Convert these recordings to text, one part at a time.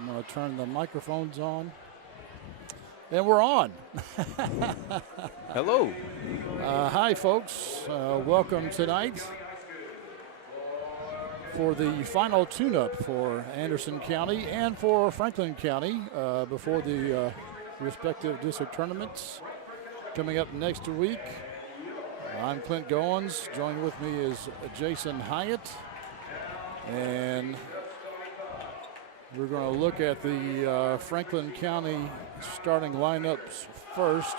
I'm going to turn the microphones on. And we're on. Hello. Hi, folks. Welcome tonight for the final tune-up for Anderson County and for Franklin County before the respective district tournaments coming up next week. I'm Clint Goins. Joining with me is Jason Hyatt. And we're going to look at the Franklin County starting lineups first.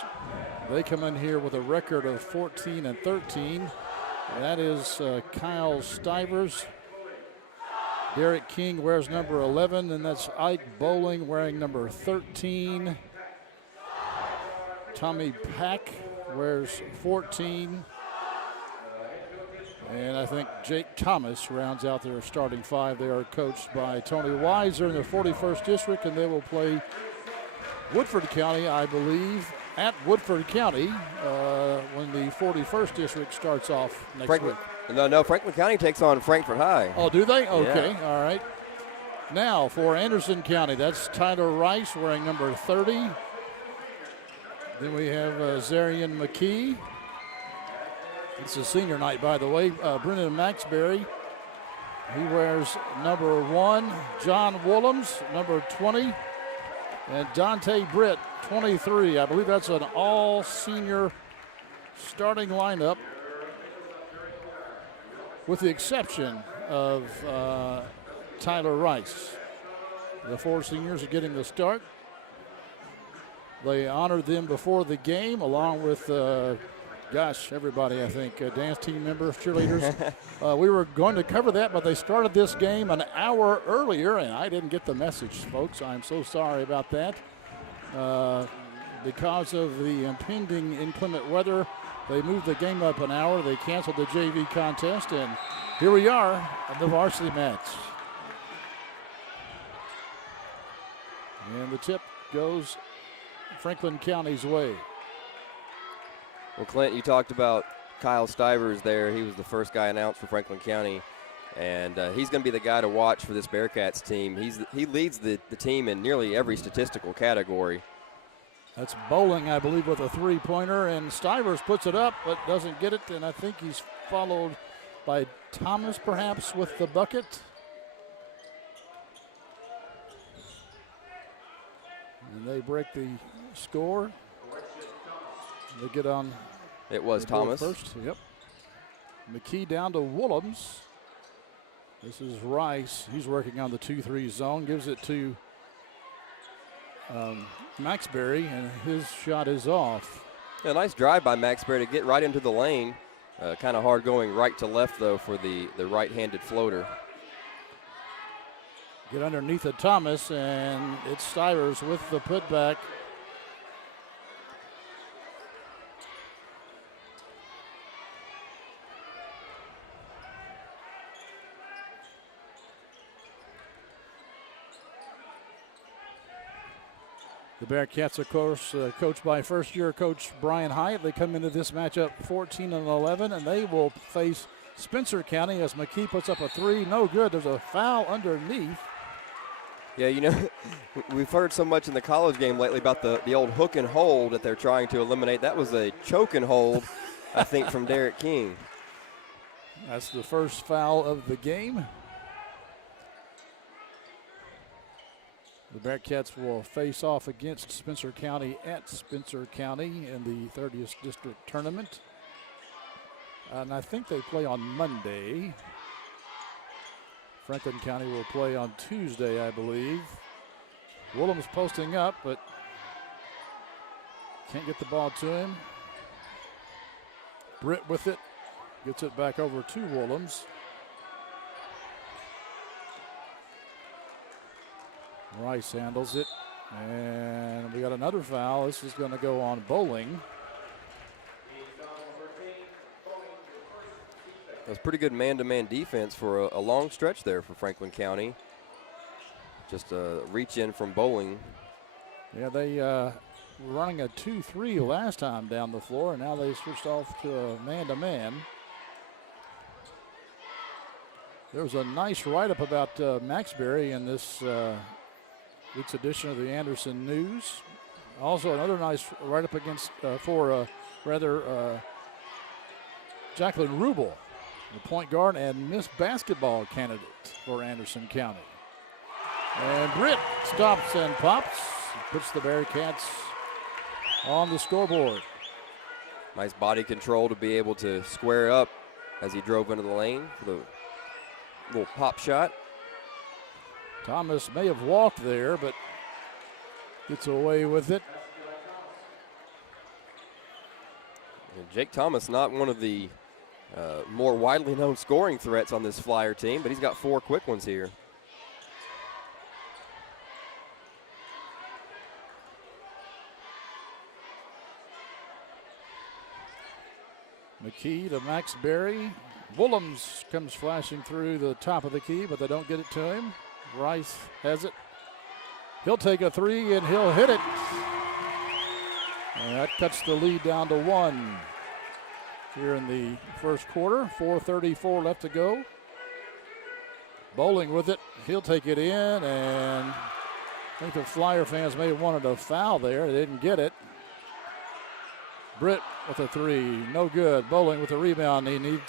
They come in here with a record of 14-13. That is Kyle Stivers. Derek King wears number 11, and that's Ike Bowling wearing number 13. Tommy Pack wears 14. And I think Jake Thomas rounds out their starting five. They are coached by Tony Weiser in the 41st District, and they will play Woodford County, I believe, at Woodford County when the 41st District starts off next week. No, Franklin County takes on Frankfort High. Oh, do they? Okay, yeah. All right. Now for Anderson County, that's Tyler Rice wearing number 30. Then we have Zarian McKee. It's a senior night, by the way. Brendan Maxberry, he wears number 1. John Willems, number 20. And Dante Britt, 23. I believe that's an all-senior starting lineup, with the exception of Tyler Rice. The 4 seniors are getting the start. They honored them before the game, along with everybody, I think, dance team members, cheerleaders. We were going to cover that, but they started this game an hour earlier, and I didn't get the message, folks. I'm so sorry about that. Because of the impending inclement weather, they moved the game up an hour. They canceled the JV contest, and here we are at the varsity match. And the tip goes Franklin County's way. Well, Clint, you talked about Kyle Stivers there. He was the first guy announced for Franklin County, and he's going to be the guy to watch for this Bearcats team. He leads the team in nearly every statistical category. That's Bowling, I believe, with a three-pointer, and Stivers puts it up but doesn't get it, and I think he's followed by Thomas, perhaps, with the bucket. And they break the score. They get on. It was Thomas. First, yep. McKee down to Willems. This is Rice. He's working on the 2-3 zone. Gives it to Maxberry, and his shot is off. Yeah, nice drive by Maxberry to get right into the lane. Kind of hard going right to left, though, for the right-handed floater. Get underneath of Thomas, and it's Stivers with the putback. The Bearcats, of course, coached by first-year coach Brian Hyatt. They come into this matchup 14-11, and they will face Spencer County as McKee puts up a 3. No good. There's a foul underneath. Yeah, you know, we've heard so much in the college game lately about the old hook and hold that they're trying to eliminate. That was a choke and hold, I think, from Derek King. That's the first foul of the game. The Bearcats will face off against Spencer County at Spencer County in the 30th District Tournament. And I think they play on Monday. Franklin County will play on Tuesday, I believe. Willems posting up, but can't get the ball to him. Britt with it. Gets it back over to Willems. Rice handles it, and we got another foul. This is going to go on Bowling. That was pretty good man-to-man defense for a long stretch there for Franklin County. Just a reach in from Bowling. Yeah, they were running a 2-3 last time down the floor, and now they switched off to a man-to-man. There was a nice write-up about Maxberry in this week's edition of the Anderson News. Also, another nice right up against Jacqueline Rubel, the point guard and Miss Basketball candidate for Anderson County. And Britt stops and pops, puts the Bearcats on the scoreboard. Nice body control to be able to square up as he drove into the lane for the little pop shot. Thomas may have walked there, but gets away with it. And Jake Thomas, not one of the more widely known scoring threats on this Flyer team, but he's got 4 quick ones here. McKee to Max Berry. Willems comes flashing through the top of the key, but they don't get it to him. Rice has it. He'll take a 3 and he'll hit it. And that cuts the lead down to 1 here in the first quarter. 4:34 left to go. Bowling with it. He'll take it in, and I think the Flyer fans may have wanted a foul there. They didn't get it. Britt with a 3, no good. Bowling with a rebound. He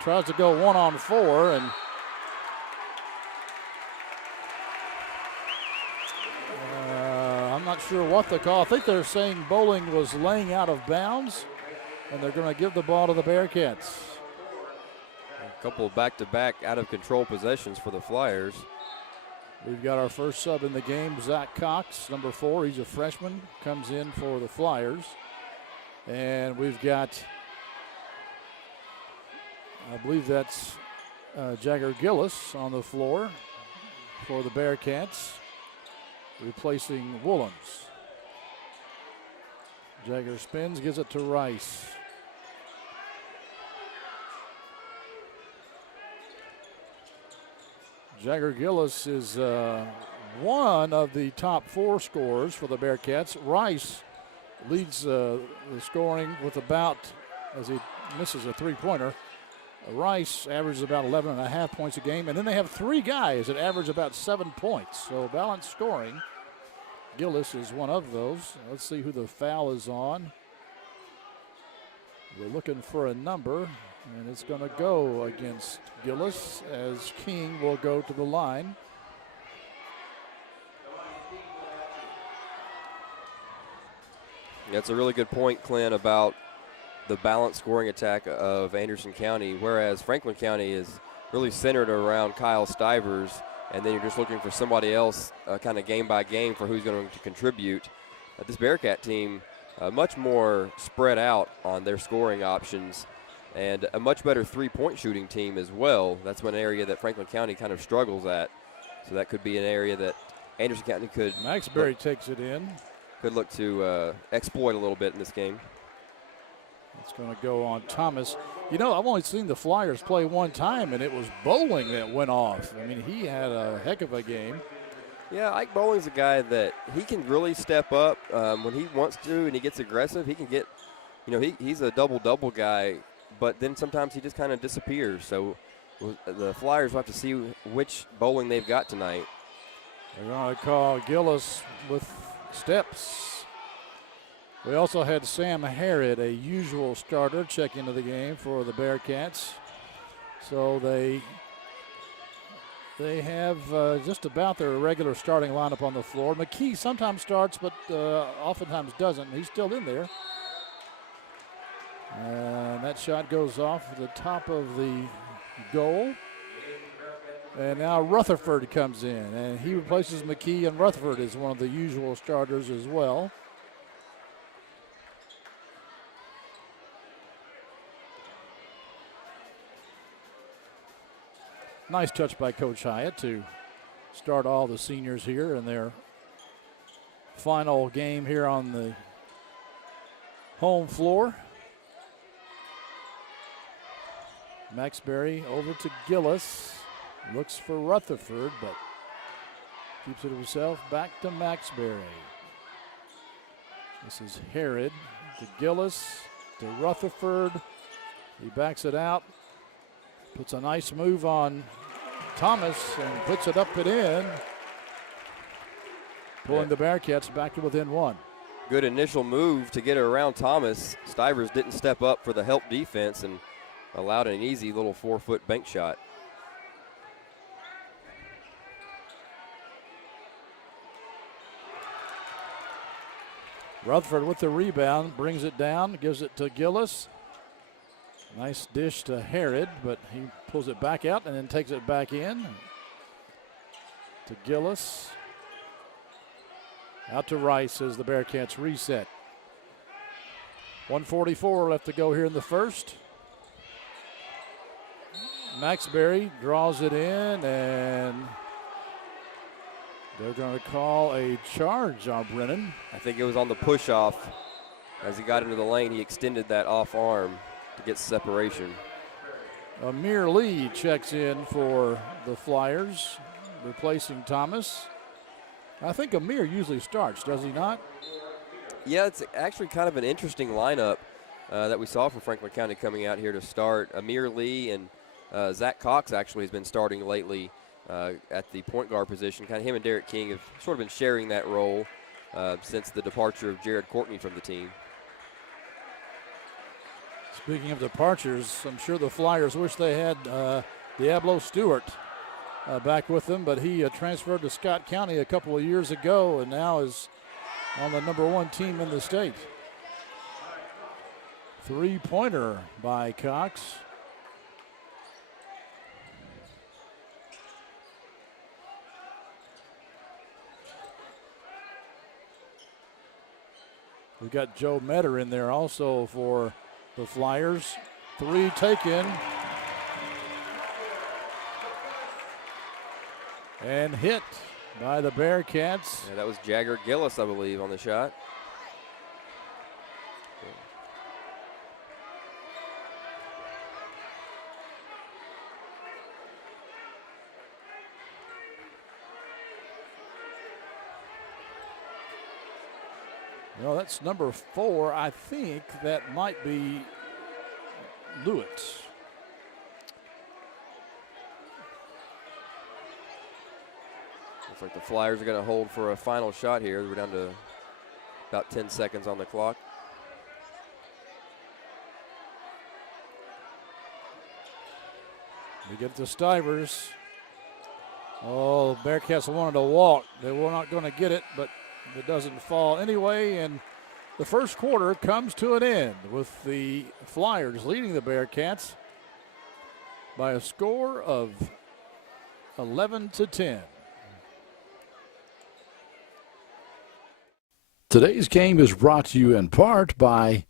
tries to go 1-on-4, and I'm not sure what the call. I think they're saying Bowling was laying out of bounds, and they're going to give the ball to the Bearcats. A couple of back-to-back out-of-control possessions for the Flyers. We've got our first sub in the game, Zach Cox, number 4. He's a freshman, comes in for the Flyers. And we've got, I believe that's Jagger Gillis on the floor for the Bearcats, replacing Willems. Jagger spins, gives it to Rice. Jagger Gillis is one of the top 4 scorers for the Bearcats. Rice leads the scoring with about, as he misses a 3-pointer. Rice averages about 11.5 points a game, and then they have 3 guys that average about 7 points. So balanced scoring. Gillis is one of those. Let's see who the foul is on. We're looking for a number, and it's going to go against Gillis as King will go to the line. That's a really good point, Clint, about the balanced scoring attack of Anderson County, whereas Franklin County is really centered around Kyle Stivers, and then you're just looking for somebody else kind of game by game for who's going to contribute. This Bearcat team, much more spread out on their scoring options, and a much better 3-point shooting team as well. That's one area that Franklin County kind of struggles at. So that could be an area that Anderson County could. Max Berry takes it in. Could look to exploit a little bit in this game. It's going to go on Thomas. You know, I've only seen the Flyers play one time, and it was Bowling that went off. I mean, he had a heck of a game. Yeah, Ike Bowling's a guy that he can really step up when he wants to, and he gets aggressive. He can get, you know, he's a double-double guy, but then sometimes he just kind of disappears. So the Flyers will have to see which Bowling they've got tonight. They're going to call Gillis with steps. We also had Sam Harrod, a usual starter, check into the game for the Bearcats. So they have just about their regular starting lineup on the floor. McKee sometimes starts, but oftentimes doesn't. He's still in there. And that shot goes off at the top of the goal. And now Rutherford comes in, and he replaces McKee, and Rutherford is one of the usual starters as well. Nice touch by Coach Hyatt to start all the seniors here in their final game here on the home floor. Max Berry over to Gillis. Looks for Rutherford, but keeps it himself. Back to Max Berry. This is Harrod to Gillis to Rutherford. He backs it out. Puts a nice move on Thomas and puts it up and in. pulling the Bearcats back to within one. Good initial move to get her around Thomas. Stivers didn't step up for the help defense and allowed an easy little 4-foot bank shot. Rutherford with the rebound, brings it down, gives it to Gillis. Nice dish to Harrod, but he pulls it back out and then takes it back in to Gillis. Out to Rice as the Bearcats reset. 1:44 left to go here in the first. Maxberry draws it in, and they're going to call a charge on Brennan. I think it was on the push-off. As he got into the lane, he extended that off arm to get separation. Amir Lee checks in for the Flyers, replacing Thomas. I think Amir usually starts, does he not? Yeah, it's actually kind of an interesting lineup that we saw for Franklin County coming out here to start. Amir Lee and Zach Cox actually has been starting lately at the point guard position. Kind of him and Derek King have sort of been sharing that role since the departure of Jared Courtney from the team. Speaking of departures, I'm sure the Flyers wish they had Diablo Stewart back with them, but he transferred to Scott County a couple of years ago and now is on the #1 team in the state. Three-pointer by Cox. We've got Joe Metter in there also for the Flyers. Three taken. And hit by the Bearcats. Yeah, that was Jagger Gillis, I believe, on the shot. Well, that's number 4. I think that might be Lewis. Looks like the Flyers are going to hold for a final shot here. We're down to about 10 seconds on the clock. We get to Stivers. Oh, Bearcats wanted to walk. They were not going to get it, but it doesn't fall anyway. And the first quarter comes to an end with the Flyers leading the Bearcats by a score of 11-10. Today's game is brought to you in part by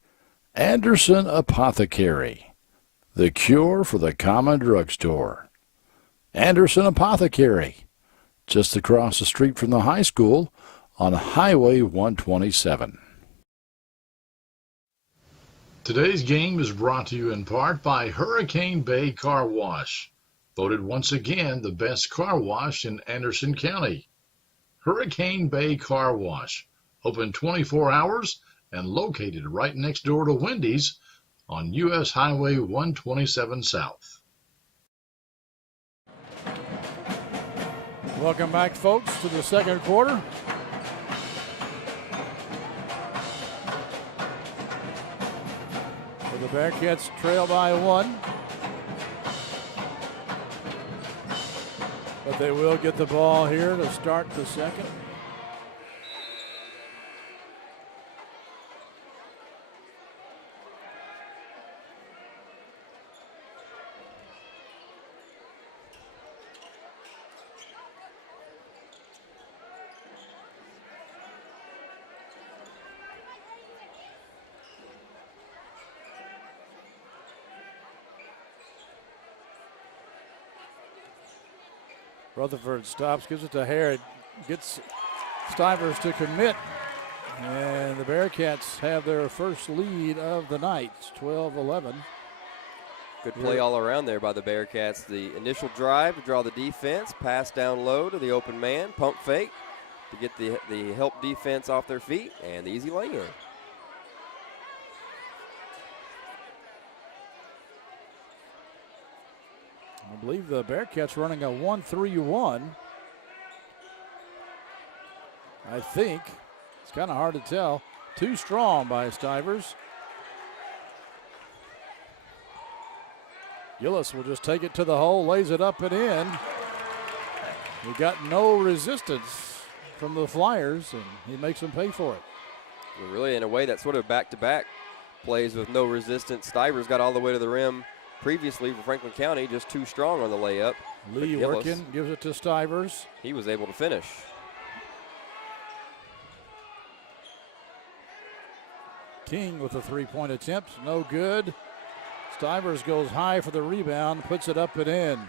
Anderson Apothecary, the cure for the common drugstore. Anderson Apothecary, just across the street from the high school on Highway 127. Today's game is brought to you in part by Hurricane Bay Car Wash, voted once again the best car wash in Anderson County. Hurricane Bay Car Wash, open 24 hours and located right next door to Wendy's on U.S. Highway 127 South. Welcome back, folks, to the second quarter. The Bearcats trail by 1. But they will get the ball here to start the second. Rutherford stops, gives it to Harrod, gets Stivers to commit, and the Bearcats have their first lead of the night, 12-11. Good play all around there by the Bearcats. The initial drive to draw the defense, pass down low to the open man, pump fake to get the help defense off their feet, and the easy lay-in. I believe the Bearcats running a 1-3-1. I think. It's kind of hard to tell. Too strong by Stivers. Gillis will just take it to the hole, lays it up and in. He got no resistance from the Flyers, and he makes them pay for it. Well, really, in a way, that's sort of back-to-back plays with no resistance. Stivers got all the way to the rim previously for Franklin County, just too strong on the layup. Lee working, gives it to Stivers. He was able to finish. King with a three-point attempt, no good. Stivers goes high for the rebound, puts it up and in.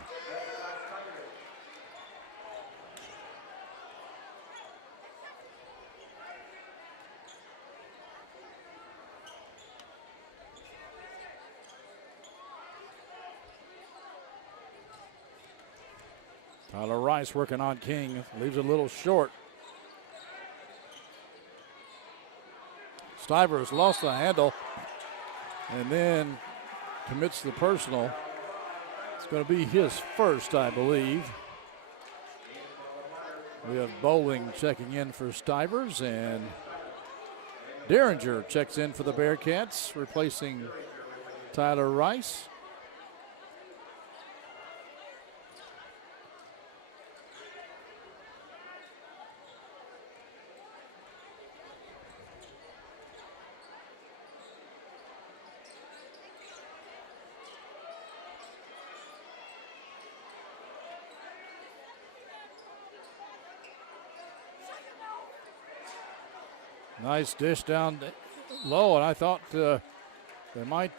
Tyler Rice working on King, leaves it a little short. Stivers lost the handle and then commits the personal. It's going to be his first, I believe. We have Bowling checking in for Stivers, and Derringer checks in for the Bearcats, replacing Tyler Rice. Nice dish down low, and I thought they might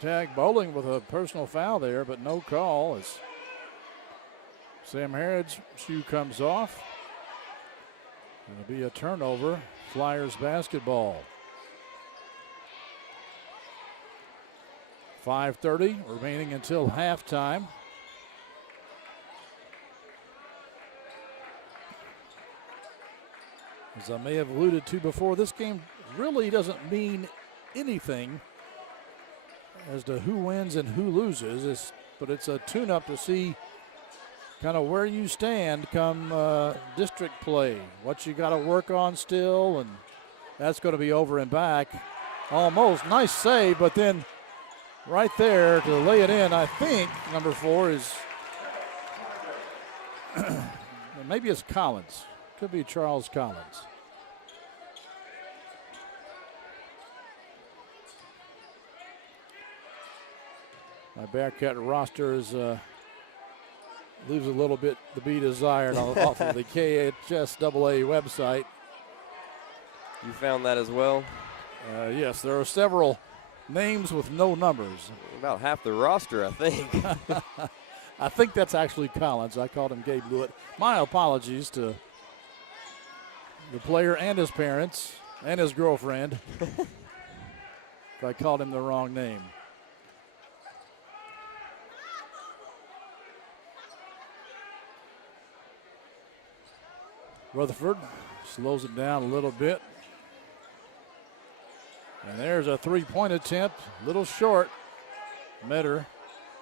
tag Bowling with a personal foul there, but no call as Sam Harrod's shoe comes off. It'll be a turnover, Flyers basketball. 5:30 remaining until halftime. As I may have alluded to before, this game really doesn't mean anything as to who wins and who loses, but it's a tune-up to see kind of where you stand come district play, what you got to work on still, and that's going to be over and back. Almost, nice save, but then right there to lay it in, I think number 4 is, maybe it's Collins. Could be Charles Collins. My Bearcat roster is leaves a little bit to be desired off of the KHSAA website. You found that as well? Yes, there are several names with no numbers. About half the roster, I think. I think that's actually Collins. I called him Gabe Lewitt. My apologies to the player and his parents and his girlfriend if I called him the wrong name. Rutherford slows it down a little bit. And there's a three-point attempt, a little short. Metter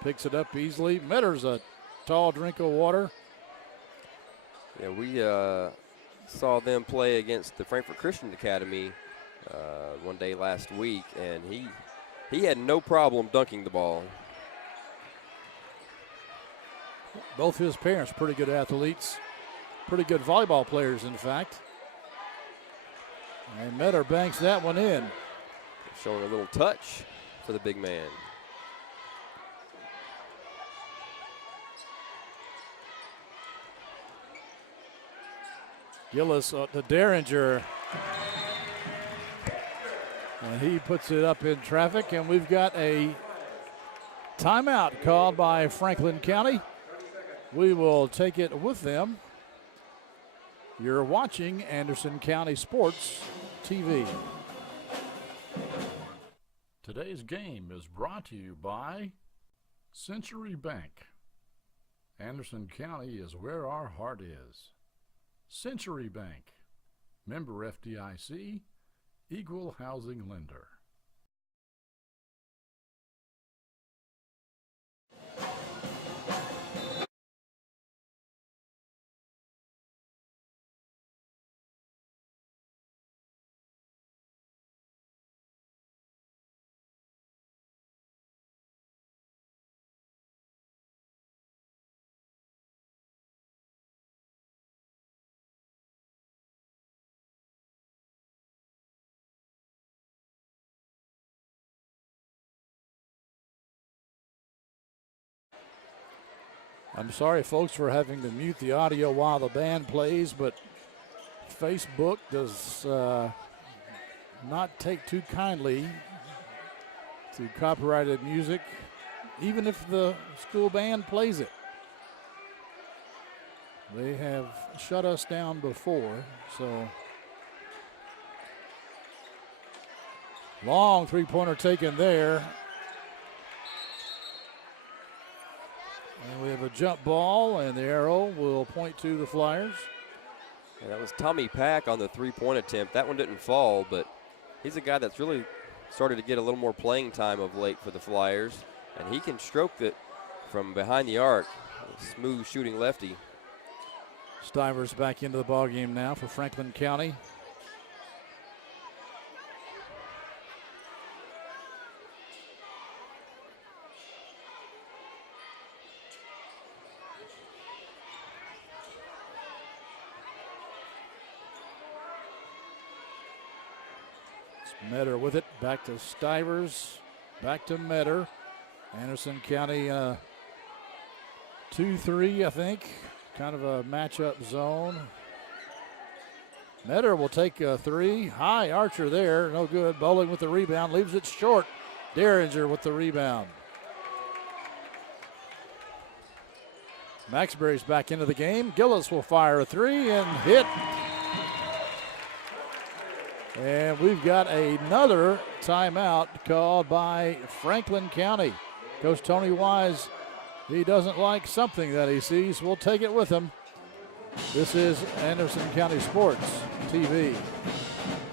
picks it up easily. Metter's a tall drink of water. Yeah, we saw them play against the Frankfort Christian Academy one day last week, and he had no problem dunking the ball. Both his parents pretty good athletes, pretty good volleyball players, in fact. And Metter banks that one in. Showing a little touch for the big man. Gillis to Derringer. And he puts it up in traffic, and we've got a timeout called by Franklin County. We will take it with them. You're watching Anderson County Sports TV. Today's game is brought to you by Century Bank. Anderson County is where our heart is. Century Bank, member FDIC, equal housing lender. I'm sorry, folks, for having to mute the audio while the band plays, but Facebook does not take too kindly to copyrighted music, even if the school band plays it. They have shut us down before, so. Long three-pointer taken there. And we have a jump ball, and the arrow will point to the Flyers. And that was Tommy Pack on the three-point attempt. That one didn't fall, but he's a guy that's really started to get a little more playing time of late for the Flyers. And he can stroke it from behind the arc. Smooth shooting lefty. Stivers back into the ballgame now for Franklin County. Metter with it, back to Stivers, back to Metter. Anderson County 2-3, I think. Kind of a matchup zone. Metter will take a three. High archer there, no good. Bowling with the rebound, leaves it short. Derringer with the rebound. Maxbury's back into the game. Gillis will fire a three and hit. And we've got another timeout called by Franklin County. Coach Tony Wise, he doesn't like something that he sees. We'll take it with him. This is Anderson County Sports TV.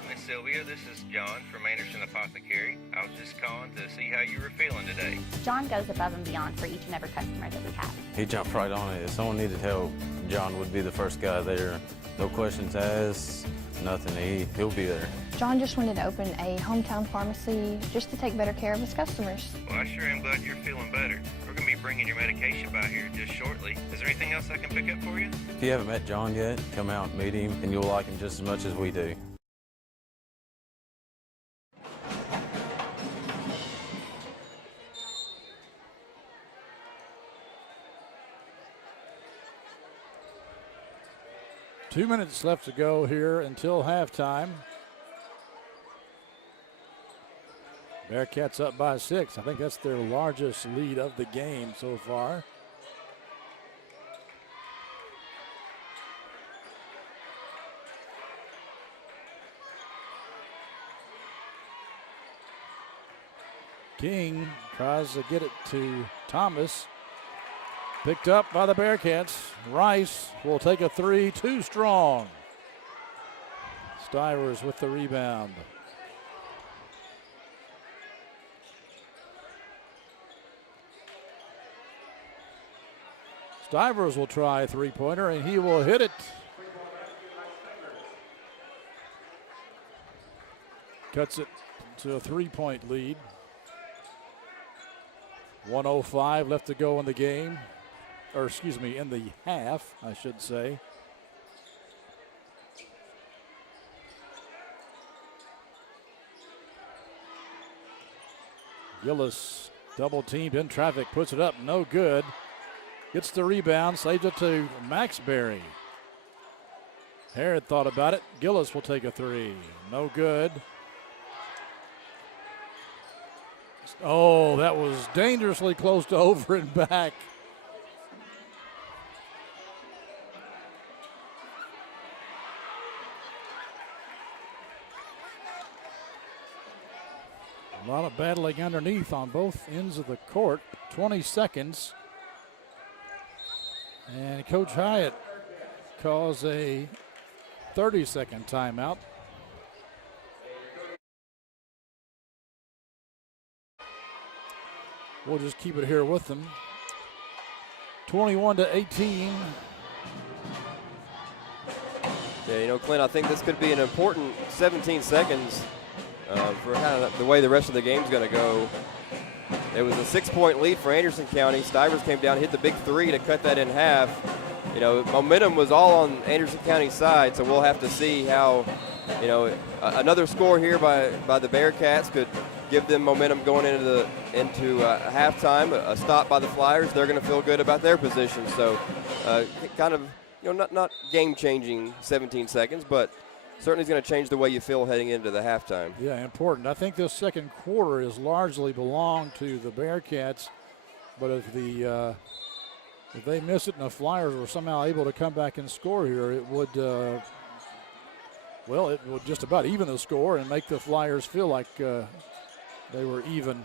Miss Sylvia, this is John from Anderson Apothecary. I was just calling to see how you were feeling today. John goes above and beyond for each and every customer that we have. He jumped right on it. If someone needed help, John would be the first guy there. No questions asked. Nothing, he'll be there. John just wanted to open a hometown pharmacy just to take better care of his customers. Well, I sure am glad you're feeling better. We're going to be bringing your medication by here just shortly. Is there anything else I can pick up for you? If you haven't met John yet, come out and meet him, and you'll like him just as much as we do. Two minutes left to go here until halftime. Bearcats up by 6. I think that's their largest lead of the game so far. King tries to get it to Thomas. Picked up by the Bearcats. Rice will take a three, too strong. Stivers with the rebound. Stivers will try a three-pointer, and he will hit it. Cuts it to a three-point lead. 1:05 left to go in the game. Or excuse me, in the half, I should say. Gillis double teamed in traffic, puts it up, no good. Gets the rebound, saves it to Maxbury. Harrod thought about it. Gillis will take a three, no good. Oh, that was dangerously close to over and back. A lot of battling underneath on both ends of the court. 20 seconds. And Coach Hyatt calls a 30-second timeout. We'll just keep it here with them. 21-18. Yeah, you know, Clint, I think this could be an important 17 seconds for kind of the way the rest of the game's going to go. It was a 6-point lead for Anderson County. Stivers came down, hit the big three to cut that in half. You know, momentum was all on Anderson County's side, so we'll have to see how, you know, another score here by the Bearcats could give them momentum going into halftime. A stop by the Flyers, they're going to feel good about their position. So, kind of, not game-changing 17 seconds, but certainly is going to change the way you feel heading into the halftime. Yeah, important. I think this second quarter is largely belonged to the Bearcats, but if they miss it and the Flyers were somehow able to come back and score here, it would it would just about even the score and make the Flyers feel like they were even.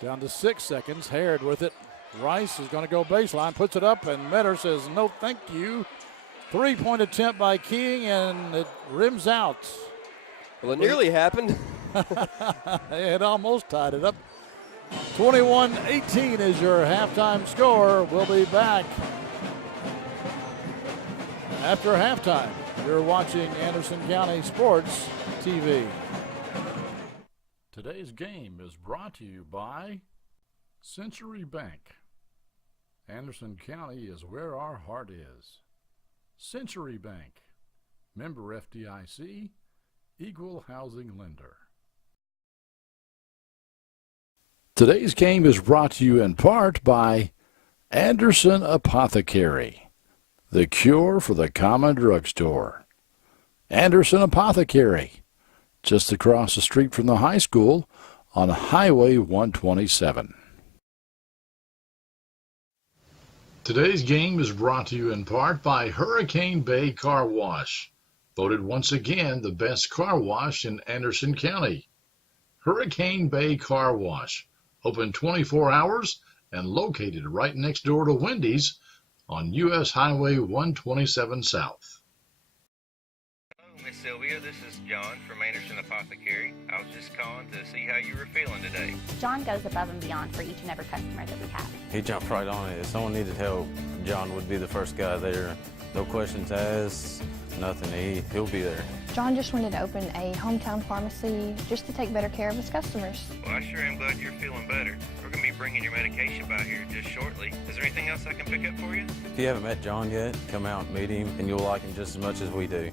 Down to 6 seconds. Harrod with it. Rice is going to go baseline, puts it up, and Metter says no thank you. 3-point attempt by King, and it rims out. Well, it nearly happened. It almost tied it up. 21-18 is your halftime score. We'll be back after halftime. You're watching Anderson County Sports TV. Today's game is brought to you by Century Bank. Anderson County is where our heart is. Century Bank, member FDIC, equal housing lender. Today's game is brought to you in part by Anderson Apothecary, the cure for the common drugstore. Anderson Apothecary, just across the street from the high school on Highway 127. Today's game is brought to you in part by Hurricane Bay Car Wash, voted once again the best car wash in Anderson County. Hurricane Bay Car Wash, open 24 hours and located right next door to Wendy's on U.S. Highway 127 South. Hello, Miss Sylvia. This is John from Anderson Apothecary. I was just calling to see how you were feeling today. John goes above and beyond for each and every customer that we have. He jumped right on it. If someone needed help, John would be the first guy there. No questions asked, nothing. He'll be there. John just wanted to open a hometown pharmacy just to take better care of his customers. Well, I sure am glad you're feeling better. We're going to be bringing your medication by here just shortly. Is there anything else I can pick up for you? If you haven't met John yet, come out and meet him, and you'll like him just as much as we do.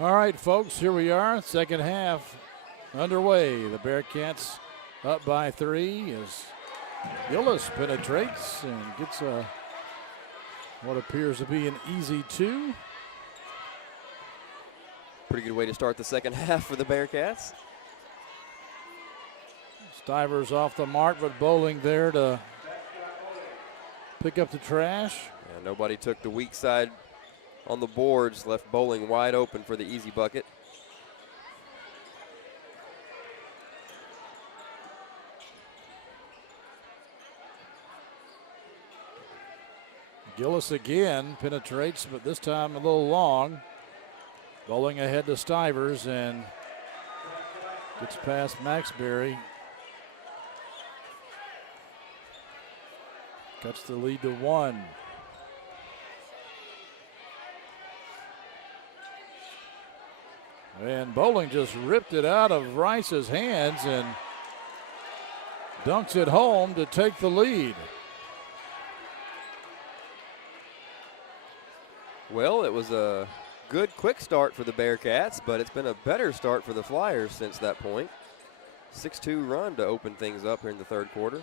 All right, folks, here we are. Second half underway. The Bearcats up by 3 as Gillis penetrates and gets what appears to be an easy 2. Pretty good way to start the second half for the Bearcats. Stivers off the mark, but Bowling there to pick up the trash. Yeah, nobody took the weak side on the boards, left Bowling wide open for the easy bucket. Gillis again penetrates, but this time a little long. Bowling ahead to Stivers and gets past Maxberry. Cuts the lead to 1. And Bowling just ripped it out of Rice's hands and dunks it home to take the lead. Well, it was a good quick start for the Bearcats, but it's been a better start for the Flyers since that point. 6-2 run to open things up here in the third quarter.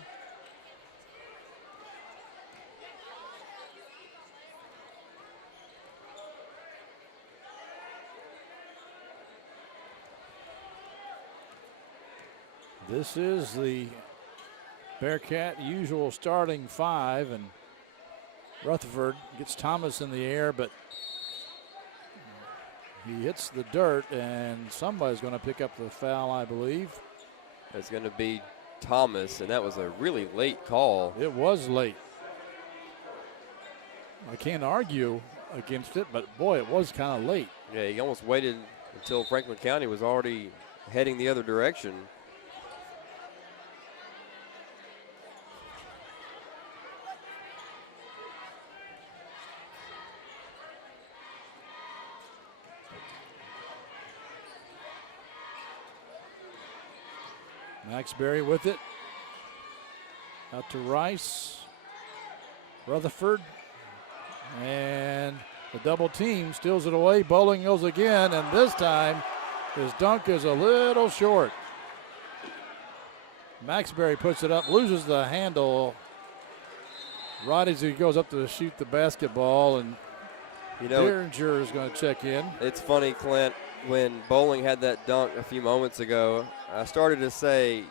This is the Bearcat usual starting 5, and Rutherford gets Thomas in the air, but he hits the dirt, and somebody's going to pick up the foul, I believe. It's going to be Thomas, and that was a really late call. It was late. I can't argue against it, but boy, it was kind of late. Yeah, he almost waited until Franklin County was already heading the other direction. Maxberry with it. Out to Rice. Rutherford. And the double team steals it away. Bowling goes again, and this time his dunk is a little short. Maxberry puts it up, loses the handle right as he goes up to shoot the basketball, and Derringer is going to check in. It's funny, Clint, when Bowling had that dunk a few moments ago, I started to say,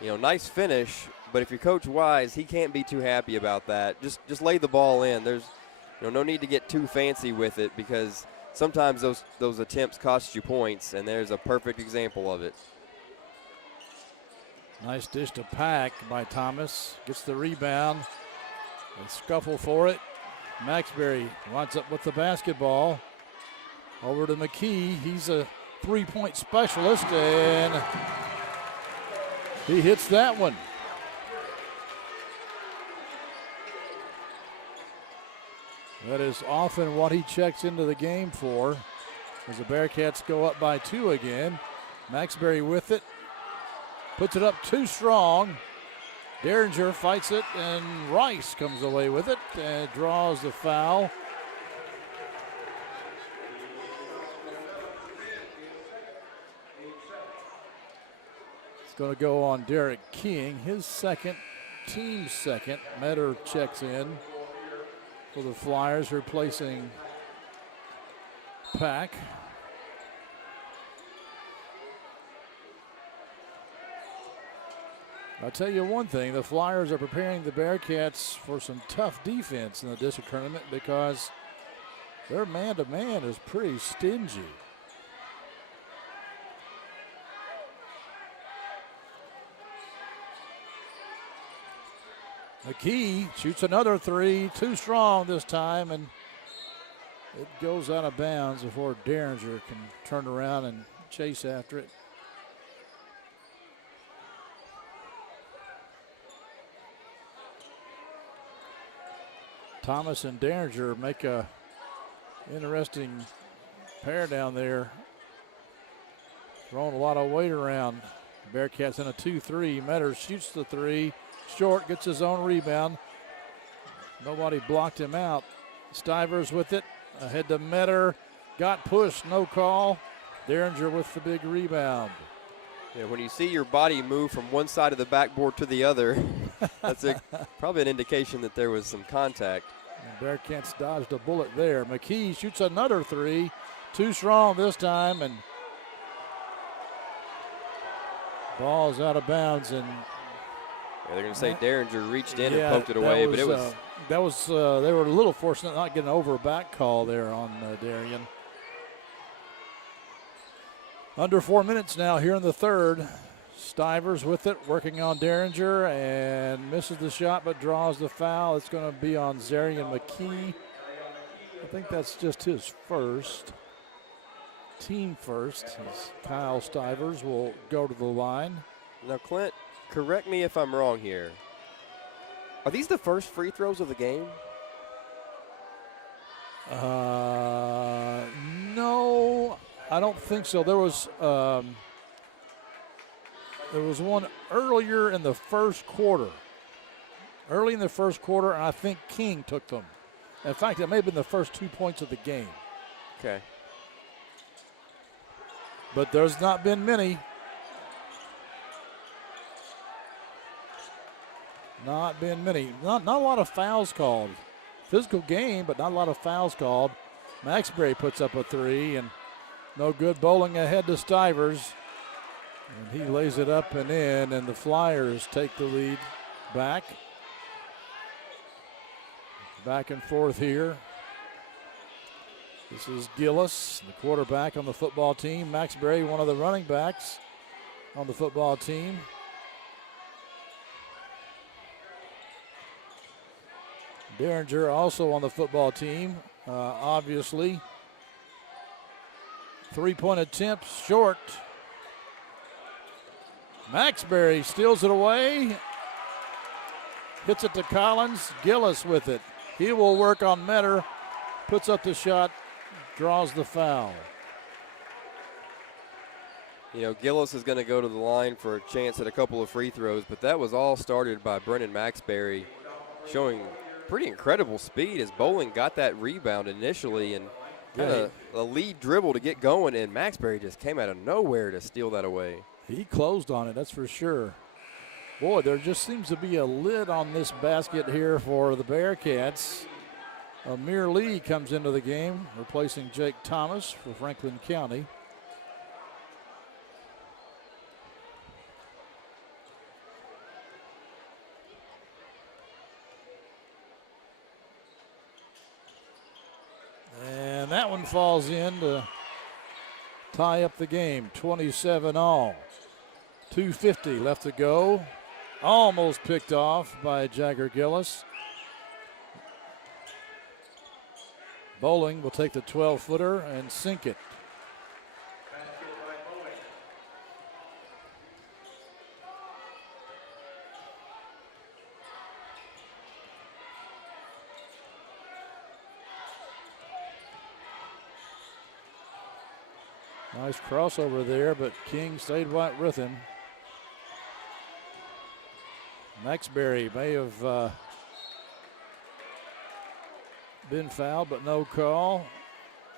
nice finish, but if you're Coach Wise, he can't be too happy about that. Just lay the ball in. There's no need to get too fancy with it, because sometimes those attempts cost you points, and there's a perfect example of it. Nice dish to Pack by Thomas. Gets the rebound. A scuffle for it. Maxberry winds up with the basketball. Over to McKee. He's a three-point specialist, and he hits that one. That is often what he checks into the game for, as the Bearcats go up by 2 again. Maxberry with it. Puts it up too strong. Derringer fights it, and Rice comes away with it and draws the foul. It's going to go on Derek King, his second, team's second. Metter checks in for the Flyers, replacing Pack. I'll tell you one thing, the Flyers are preparing the Bearcats for some tough defense in the district tournament, because their man-to-man is pretty stingy. McKee shoots another three, too strong this time, and it goes out of bounds before Derringer can turn around and chase after it. Thomas and Derringer make a interesting pair down there. Throwing a lot of weight around. Bearcats in a 2-3. Metter shoots the three. Short, gets his own rebound. Nobody blocked him out. Stivers with it. Ahead to Metter. got pushed, no call. Derringer with the big rebound. Yeah, when you see your body move from one side of the backboard to the other, that's probably an indication that there was some contact. And Bearcats dodged a bullet there. McKee shoots another three. Too strong this time, and ball's out of bounds. And yeah, they're going to say Derringer reached in and poked it away, but it was. They were a little fortunate not getting over a back call there on Darien. Under 4 minutes now here in the third. Stivers with it, working on Derringer, and misses the shot but draws the foul. It's going to be on Zarian McKee. I think that's just his first. Team first. As Kyle Stivers will go to the line. Now, Clint, correct me if I'm wrong here. Are these the first free throws of the game? No, I don't think so. There was one earlier in the first quarter. Early in the first quarter, and I think King took them. In fact, it may have been the first 2 points of the game. Okay. But there's not been many. Not been many. Not a lot of fouls called. Physical game, but not a lot of fouls called. Maxbury puts up a three, and no good. Bowling ahead to Stivers. And he lays it up and in, and the Flyers take the lead back. Back and forth here. This is Gillis, the quarterback on the football team. Maxbury, one of the running backs on the football team. Derringer also on the football team, obviously. 3-point attempt short. Maxbury steals it away. Hits it to Collins. Gillis with it. He will work on Metter. Puts up the shot. Draws the foul. You know, Gillis is going to go to the line for a chance at a couple of free throws, but that was all started by Brennan Maxbury, showing pretty incredible speed as Bowling got that rebound initially and had a lead dribble to get going, and Maxbury just came out of nowhere to steal that away. He closed on it, that's for sure. Boy, there just seems to be a lid on this basket here for the Bearcats. Amir Lee comes into the game, replacing Jake Thomas for Franklin County. And that one falls in to tie up the game, 27 all. 2:50 left to go. Almost picked off by Jagger Gillis. Bowling will take the 12-footer and sink it. Nice crossover there, but King stayed right with him. Maxbury may have been fouled, but no call.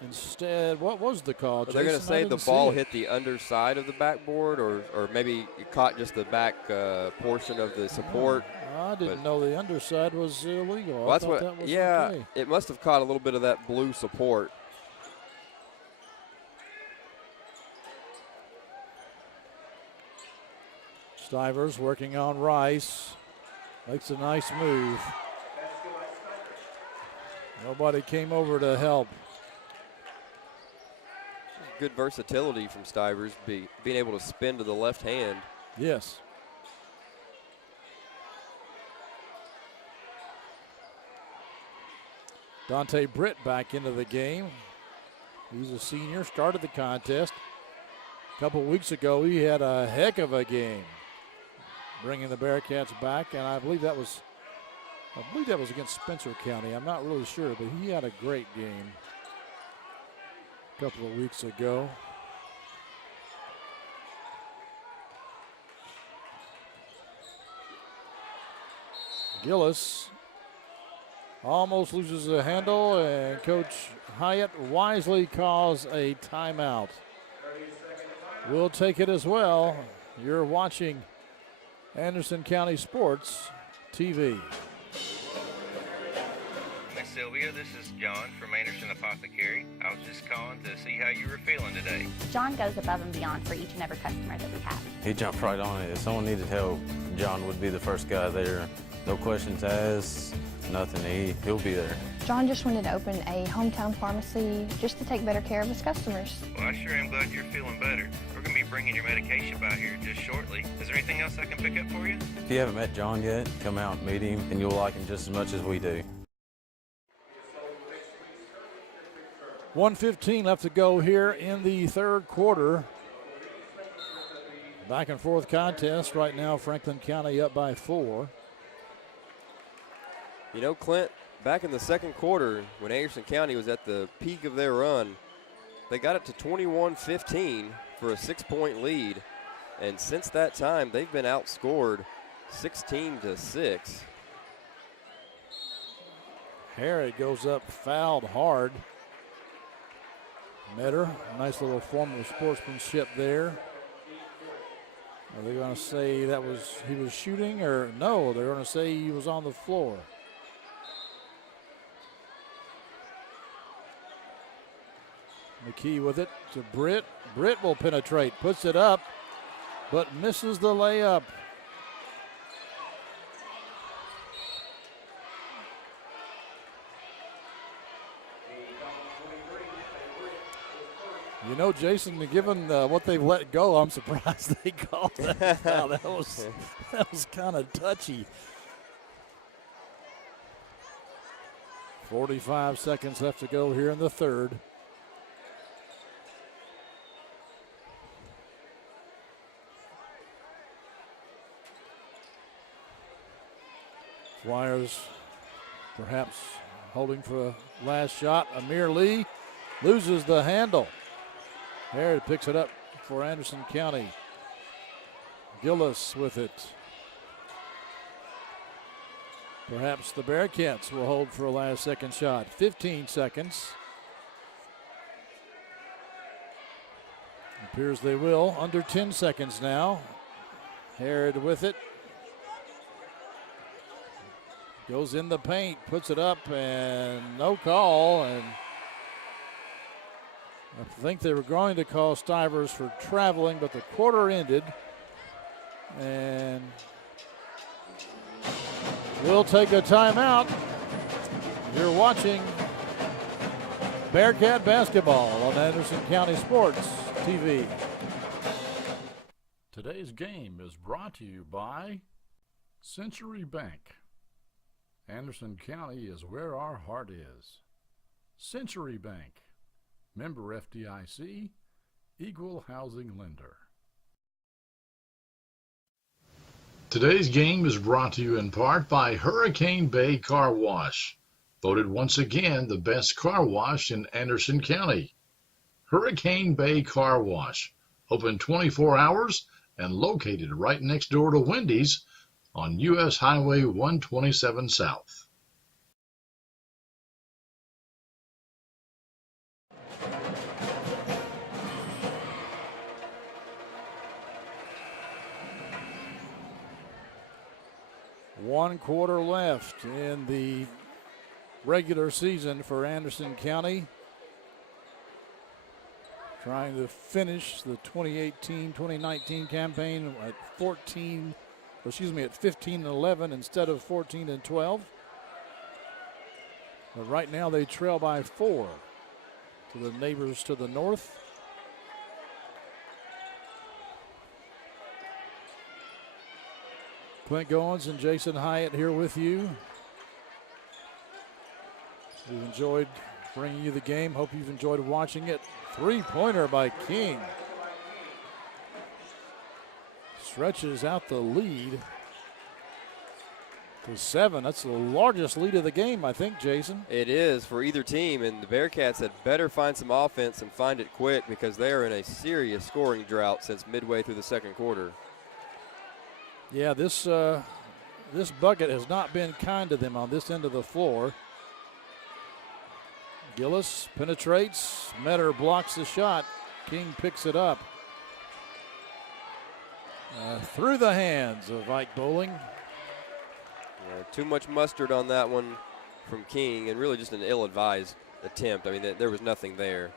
Instead, what was the call? They're going to say the ball hit the underside of the backboard, or maybe it caught just the back portion of the support. I didn't know the underside was illegal. Well, that's what. That was yeah, okay. It must have caught a little bit of that blue support. Stivers working on Rice. Makes a nice move. Nobody came over to help. Good versatility from Stivers, being able to spin to the left hand. Yes. Dante Britt back into the game. He's a senior, started the contest. A couple weeks ago, he had a heck of a game, bringing the Bearcats back, and I believe that was against Spencer County. I'm not really sure, but he had a great game a couple of weeks ago. Gillis Almost loses the handle, and Coach Hyatt wisely calls a timeout. We'll take it as well. You're watching Anderson County Sports TV. Miss Sylvia, this is John from Anderson Apothecary. I was just calling to see how you were feeling today. John goes above and beyond for each and every customer that we have. He jumped right on it. If someone needed help, John would be the first guy there. No questions asked, nothing. He'll be there. John just wanted to open a hometown pharmacy just to take better care of his customers. Well, I sure am glad you're feeling better. We're going to be bringing your medication by here just shortly. Is there anything else I can pick up for you? If you haven't met John yet, come out and meet him, and you'll like him just as much as we do. 1:15 left to go here in the third quarter. Back and forth contest right now. Franklin County up by 4. You know, Clint, back in the second quarter, when Anderson County was at the peak of their run, they got it to 21-15 for a 6-point lead. And since that time, they've been outscored 16-6. Harrod goes up, fouled hard. Metter, nice little form of sportsmanship there. Are they going to say he was shooting, or no? They're going to say he was on the floor. McKee with it to Britt. Britt will penetrate, puts it up, but misses the layup. You know, Jason, given what they've let go, I'm surprised they called that foul. That was kind of touchy. 45 seconds left to go here in the third. Flyers perhaps holding for a last shot. Amir Lee loses the handle. Harrod picks it up for Anderson County. Gillis with it. Perhaps the Bearcats will hold for a last second shot. 15 seconds. Appears they will. Under 10 seconds now. Harrod with it. Goes in the paint, puts it up, and no call. And I think they were going to call Stivers for traveling, but the quarter ended. And we'll take a timeout. You're watching Bearcat basketball on Anderson County Sports TV. Today's game is brought to you by Century Bank. Anderson County is where our heart is. Century Bank, member FDIC, equal housing lender. Today's game is brought to you in part by Hurricane Bay Car Wash, voted once again the best car wash in Anderson County. Hurricane Bay Car Wash, open 24 hours and located right next door to Wendy's on U.S. Highway 127 South. One quarter left in the regular season for Anderson County. Trying to finish the 2018-2019 campaign at 15-11 instead of 14-12. But right now they trail by 4 to the neighbors to the north. Clint Goins and Jason Hyatt here with you. We've enjoyed bringing you the game. Hope you've enjoyed watching it. Three-pointer by King. Stretches out the lead to 7. That's the largest lead of the game, I think, Jason. It is for either team, and the Bearcats had better find some offense and find it quick because they are in a serious scoring drought since midway through the second quarter. Yeah, this bucket has not been kind to them on this end of the floor. Gillis penetrates. Metter blocks the shot. King picks it up. Through the hands of Ike Bowling. Yeah, too much mustard on that one from King, and really just an ill-advised attempt. I mean, there was nothing there.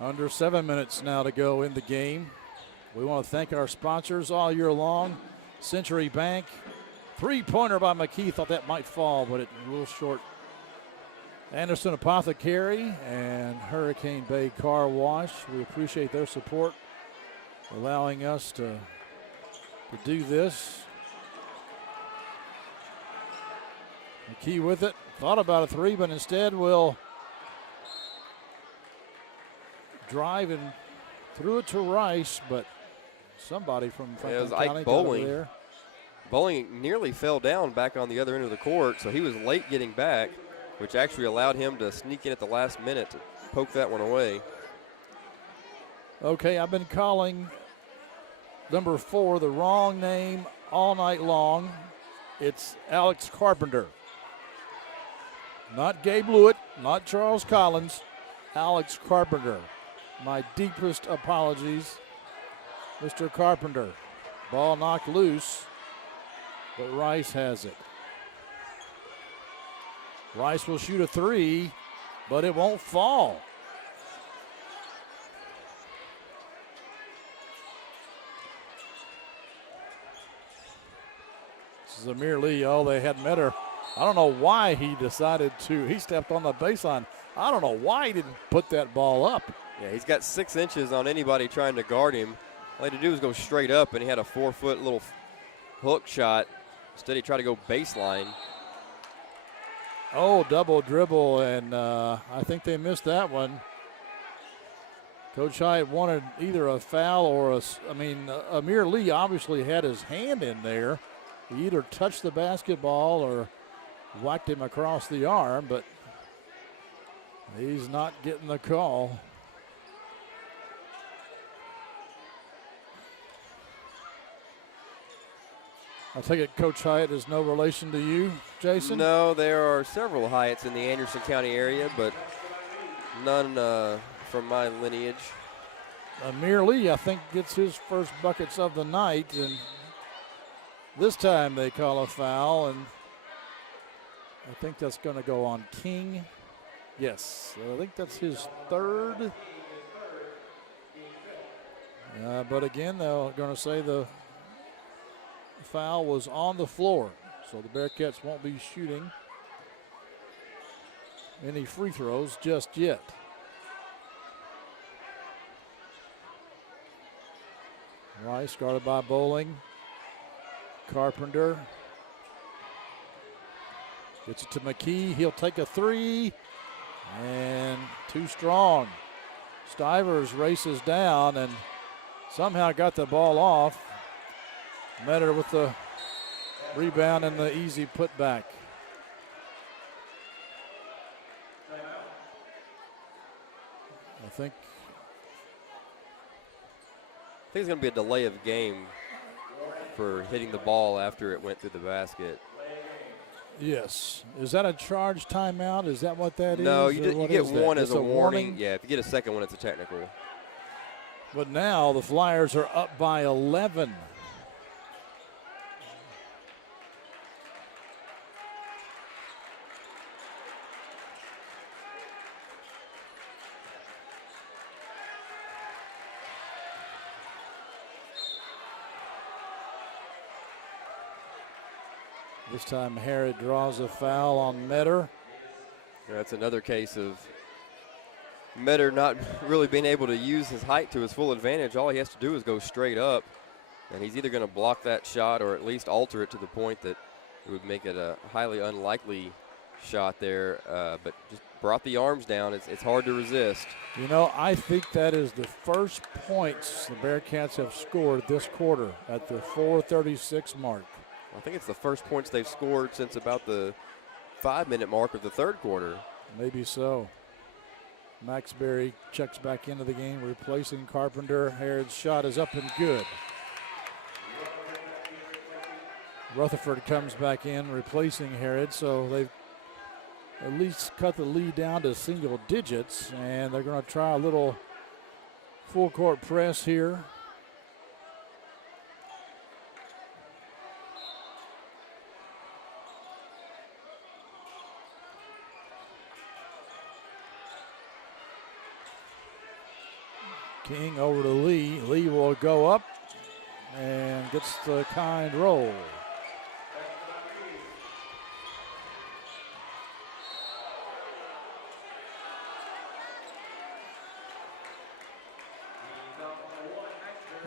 Under 7 minutes now to go in the game. We want to thank our sponsors all year long. Century Bank. Three-pointer by McKee. Thought that might fall, but it a little short. Anderson Apothecary and Hurricane Bay Car Wash. We appreciate their support, allowing us to do this. McKee with it. Thought about a three, but instead will drive and threw it to Rice, but somebody from Franklin County County Ike Bowling. there. Bowling nearly fell down back on the other end of the court, so he was late getting back, which actually allowed him to sneak in at the last minute to poke that one away. Okay, I've been calling number 4 the wrong name all night long. It's Alex Carpenter. Not Gabe Lewitt, not Charles Collins, Alex Carpenter. My deepest apologies, Mr. Carpenter. Ball knocked loose, but Rice has it. Rice will shoot a three, but it won't fall. This is Amir Lee. Oh, they had Metter. I don't know why he decided to. He stepped on the baseline. I don't know why he didn't put that ball up. Yeah, he's got 6 inches on anybody trying to guard him. All he had to do was go straight up, and he had a 4-foot little hook shot. Instead, he tried to go baseline. Oh, double dribble, and I think they missed that one. Coach Hyatt wanted either a foul or Amir Lee obviously had his hand in there. He either touched the basketball or whacked him across the arm, but he's not getting the call. I take it Coach Hyatt is no relation to you, Jason? No, there are several Hyatts in the Anderson County area, but none from my lineage. Amir Lee, I think, gets his first buckets of the night, and this time they call a foul, and I think that's going to go on King. Yes, I think that's his third. But again, they're going to say the foul was on the floor, so the Bearcats won't be shooting any free throws just yet. Rice guarded by Bowling. Carpenter gets it to McKee. He'll take a three, and too strong. Stivers races down and somehow got the ball off. Metter with the rebound and the easy putback. I think it's going to be a delay of game for hitting the ball after it went through the basket. Yes. Is that a charged timeout? Is that what that is? No, you get one as It's a warning. Yeah, if you get a second one, it's a technical. But now the Flyers are up by 11. This time Harrod draws a foul on Metter. That's another case of Metter not really being able to use his height to his full advantage. All he has to do is go straight up, and he's either going to block that shot or at least alter it to the point that it would make it a highly unlikely shot there, but just brought the arms down. It's hard to resist. You know, I think that is the first points the Bearcats have scored this quarter at the 4:36 mark. I think it's the first points they've scored since about the 5-minute mark of the third quarter. Maybe so. Max Berry checks back into the game, replacing Carpenter. Harrod's shot is up and good. Rutherford comes back in, replacing Harrod, so they've at least cut the lead down to single digits, and they're going to try a little full court press here. King over to Lee. Lee will go up and gets the kind roll.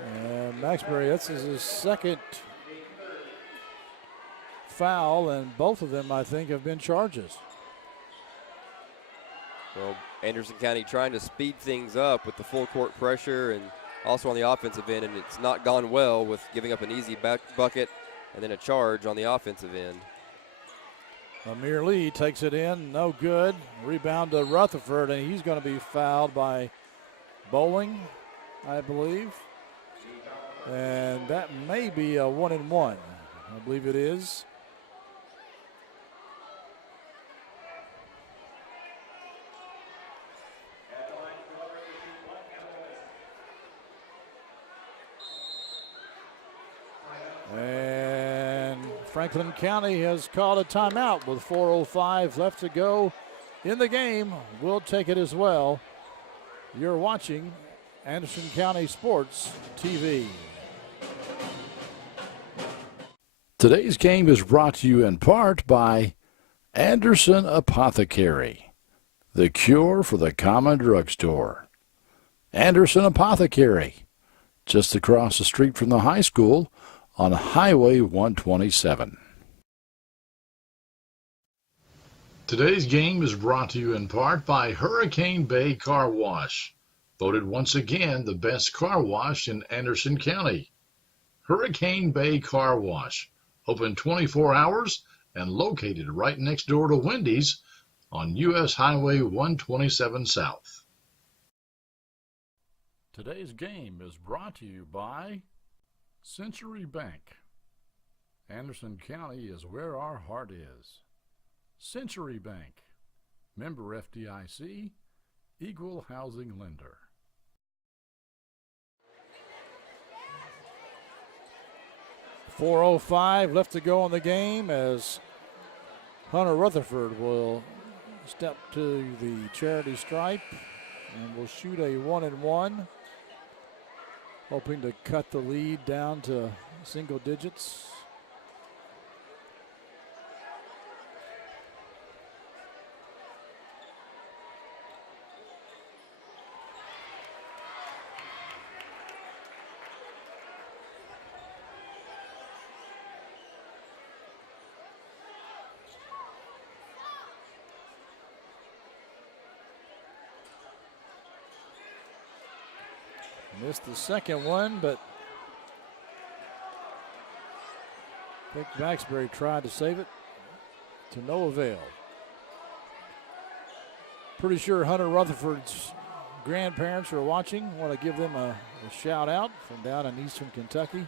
And Maxbury, this is his second foul, and both of them, I think, have been charges. Well, Anderson County trying to speed things up with the full court pressure and also on the offensive end, and it's not gone well with giving up an easy bucket and then a charge on the offensive end. Amir Lee takes it in, no good. Rebound to Rutherford, and he's going to be fouled by Bowling, I believe. And that may be a 1-and-1. I believe it is. And Franklin County has called a timeout with 4:05 left to go in the game. We'll take it as well. You're watching Anderson County Sports TV. Today's game is brought to you in part by Anderson Apothecary, the cure for the common drugstore. Anderson Apothecary, just across the street from the high school on Highway 127. Today's game is brought to you in part by Hurricane Bay Car Wash, voted once again the best car wash in Anderson County. Hurricane Bay Car Wash, open 24 hours and located right next door to Wendy's on U.S. Highway 127 South. Today's game is brought to you by Century Bank. Anderson County is where our heart is. Century Bank, member FDIC, equal housing lender. .405 left to go in the game as Hunter Rutherford will step to the charity stripe and will shoot a 1-and-1. Hoping to cut the lead down to single digits. Missed the second one, but I think Maxbury tried to save it to no avail. Pretty sure Hunter Rutherford's grandparents are watching. Want to give them a shout out from down in eastern Kentucky.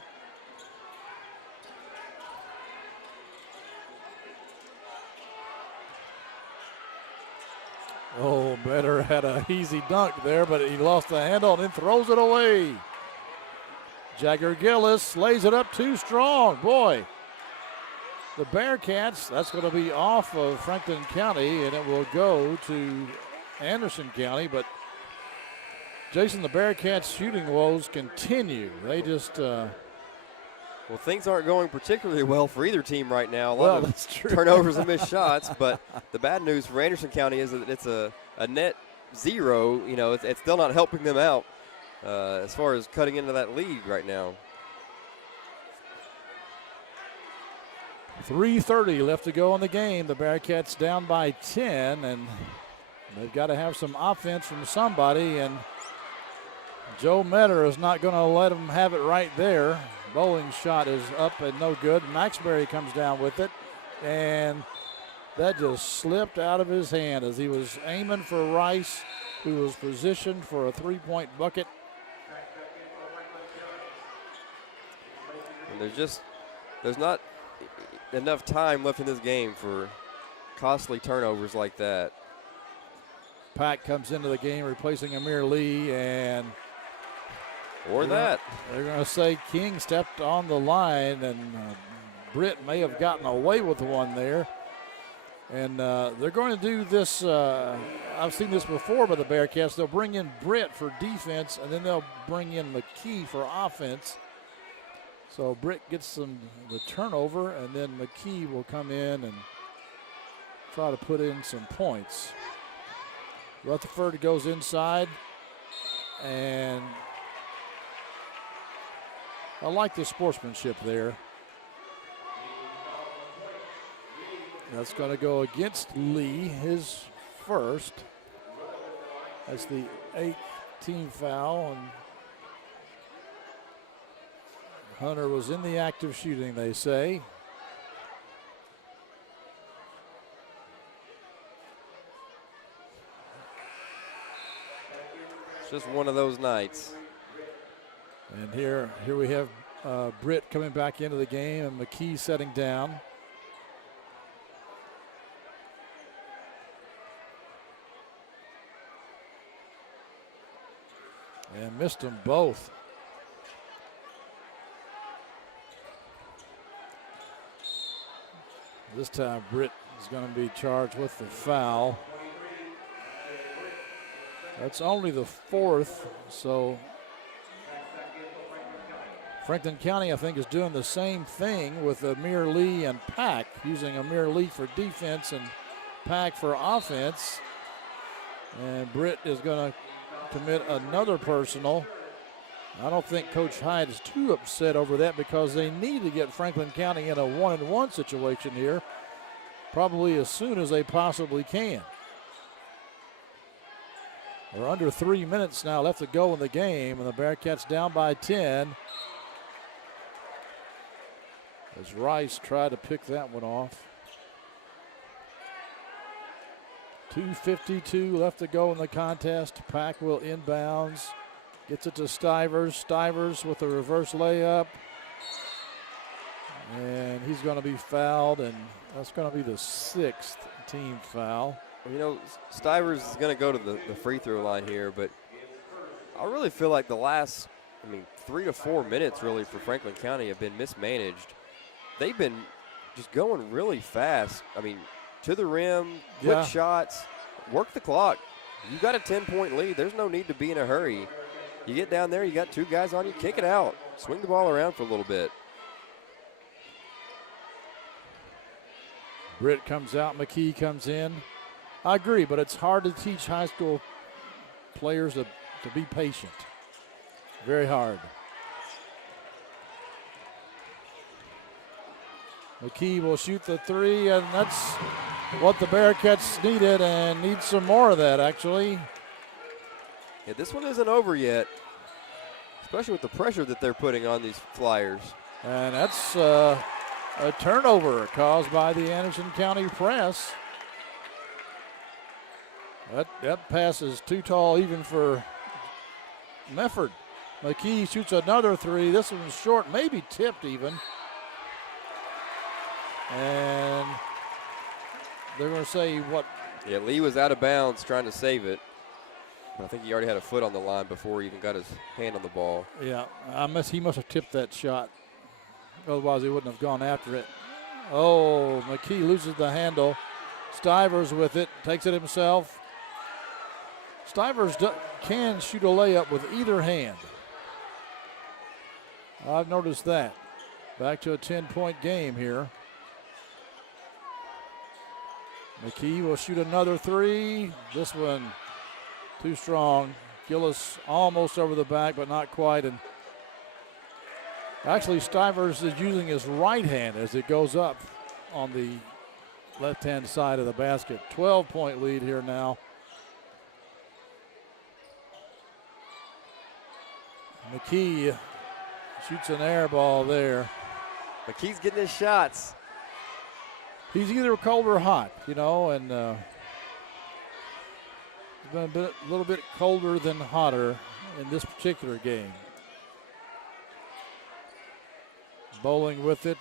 Oh, Better had an easy dunk there, but he lost the handle and then throws it away. Jagger Gillis lays it up too strong. Boy, the Bearcats, that's going to be off of Franklin County, and it will go to Anderson County. But, Jason, the Bearcats' shooting woes continue. They just Well, things aren't going particularly well for either team right now. A lot well, of that's true. turnovers and missed shots, but the bad news for Anderson County is that it's a net zero. You know, it's still not helping them out as far as cutting into that lead right now. 3:30 left to go in the game. The Bearcats down by 10, and they've got to have some offense from somebody, and Joe Metter is not going to let them have it right there. Bowling's shot is up and no good. Maxbury comes down with it, and that just slipped out of his hand as he was aiming for Rice, who was positioned for a three-point bucket. And there's not enough time left in this game for costly turnovers like that. Pack comes into the game replacing Amir Lee, and That. they're going to say King stepped on the line, and Britt may have gotten away with one there. And they're going to do this. I've seen this before by the Bearcats. They'll bring in Britt for defense, and then they'll bring in McKee for offense. So Britt gets the turnover, and then McKee will come in and try to put in some points. Rutherford goes inside, and I like the sportsmanship there. That's going to go against Lee, his first. That's the 8th team foul, and Hunter was in the act of shooting, they say. It's just one of those nights. And here we have Britt coming back into the game, and McKee setting down. And missed them both. This time Britt is going to be charged with the foul. That's only the 4th, so Franklin County, I think, is doing the same thing with Amir Lee and Pack, using Amir Lee for defense and Pack for offense. And Britt is going to commit another personal. I don't think Coach Hyde is too upset over that because they need to get Franklin County in a 1-and-1 situation here, probably as soon as they possibly can. We're under 3 minutes now left to go in the game, and the Bearcats down by 10. As Rice tried to pick that one off. 2:52 left to go in the contest. Pack will inbounds. Gets it to Stivers. Stivers with a reverse layup. And he's going to be fouled, and that's going to be the 6th team foul. You know, Stivers is going to go to the free throw line here, but I really feel like the last, 3 to 4 minutes really for Franklin County have been mismanaged. They've been just going really fast. To the rim, quick shots, work the clock. You got a 10-point lead. There's no need to be in a hurry. You get down there, you got 2 guys on you, kick it out. Swing the ball around for a little bit. Britt comes out, McKee comes in. I agree, but it's hard to teach high school players to be patient. Very hard. McKee will shoot the 3, and that's what the Bearcats needed, and need some more of that, actually. Yeah, this one isn't over yet, especially with the pressure that they're putting on these Flyers. And that's a turnover caused by the Anderson County press. That pass is too tall even for Mefford. McKee shoots another 3. This one's short, maybe tipped even. And they're going to say what? Yeah, Lee was out of bounds trying to save it. I think he already had a foot on the line before he even got his hand on the ball. Yeah, he must have tipped that shot. Otherwise, he wouldn't have gone after it. Oh, McKee loses the handle. Stivers with it, takes it himself. Stivers can shoot a layup with either hand. I've noticed that. Back to a 10-point game here. McKee will shoot another 3. This one too strong. Gillis almost over the back, but not quite. And actually, Stivers is using his right hand as it goes up on the left-hand side of the basket. 12-point lead here now. McKee shoots an air ball there. McKee's getting his shots. He's either cold or hot, and it's been a little bit colder than hotter in this particular game. Bowling with it.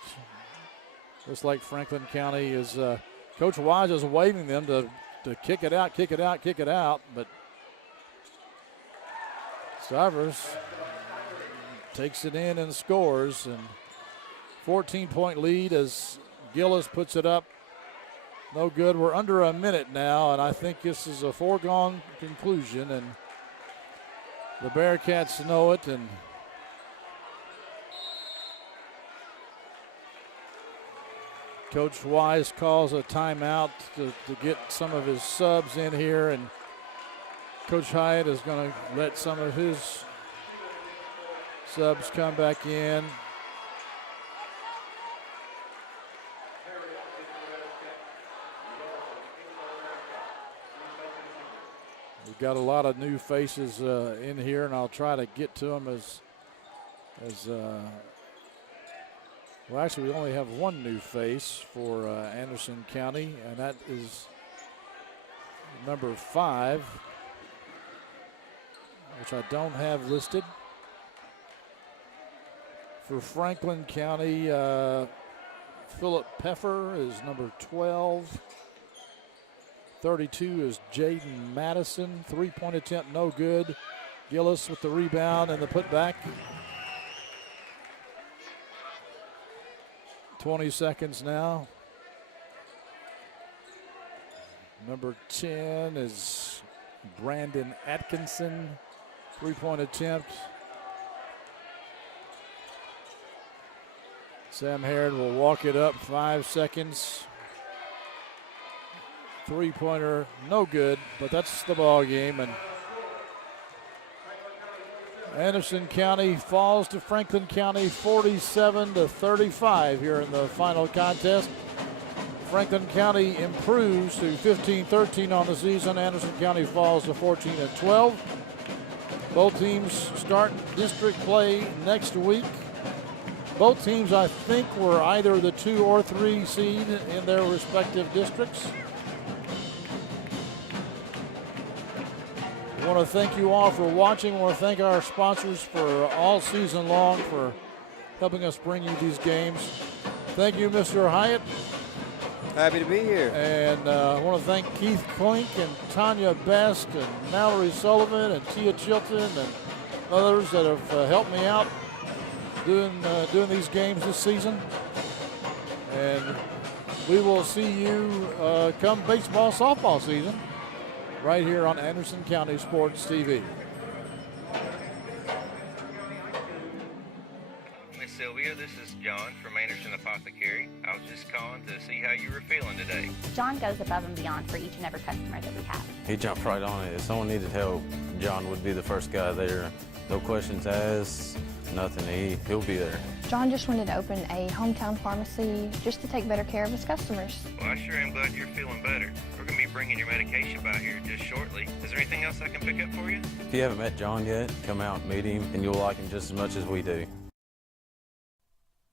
Looks like Franklin County is Coach Wise is waving them to kick it out, kick it out, kick it out, but Stivers takes it in and scores, and 14-point lead as Gillis puts it up. No good. We're under a minute now, and I think this is a foregone conclusion, and the Bearcats know it, and Coach Wise calls a timeout to get some of his subs in here, and Coach Hyatt is going to let some of his subs come back in. We've got a lot of new faces in here, and I'll try to get to them as well, actually, we only have one new face for Anderson County, and that is number 5, which I don't have listed. For Franklin County, Philip Peffer is number 12. 32 is Jaden Madison. 3-point attempt, no good. Gillis with the rebound and the putback. 20 seconds now. Number 10 is Brandon Atkinson. 3-point attempt. Sam Harrod will walk it up. 5 seconds. 3-pointer, no good, but that's the ball game. And Anderson County falls to Franklin County 47-35 here in the final contest. Franklin County improves to 15-13 on the season. Anderson County falls to 14-12. Both teams start district play next week. Both teams, I think, were either the 2 or 3 seed in their respective districts. I want to thank you all for watching. I want to thank our sponsors for all season long for helping us bring you these games. Thank you, Mr. Hyatt. Happy to be here. And I want to thank Keith Klink and Tanya Best and Mallory Sullivan and Tia Chilton and others that have helped me out doing these games this season. And we will see you come baseball, softball season right here on Anderson County Sports TV. Miss Sylvia, this is John from Anderson Apothecary. I was just calling to see how you were feeling today. John goes above and beyond for each and every customer that we have. He jumped right on it. If someone needed help, John would be the first guy there. No questions asked, nothing. He'll be there. John just wanted to open a hometown pharmacy just to take better care of his customers. Well, I sure am glad you're feeling better. We're going to be bringing your medication by here just shortly. Is there anything else I can pick up for you? If you haven't met John yet, come out and meet him, and you'll like him just as much as we do.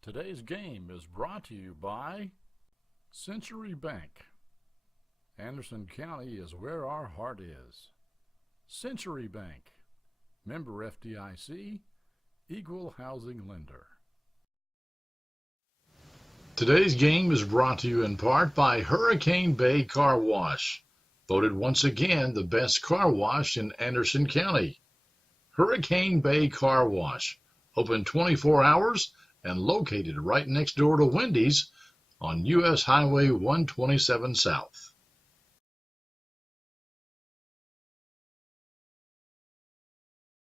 Today's game is brought to you by Century Bank. Anderson County is where our heart is. Century Bank, member FDIC, equal housing lender. Today's game is brought to you in part by Hurricane Bay Car Wash, voted once again the best car wash in Anderson County. Hurricane Bay Car Wash, open 24 hours and located right next door to Wendy's on U.S. Highway 127 South.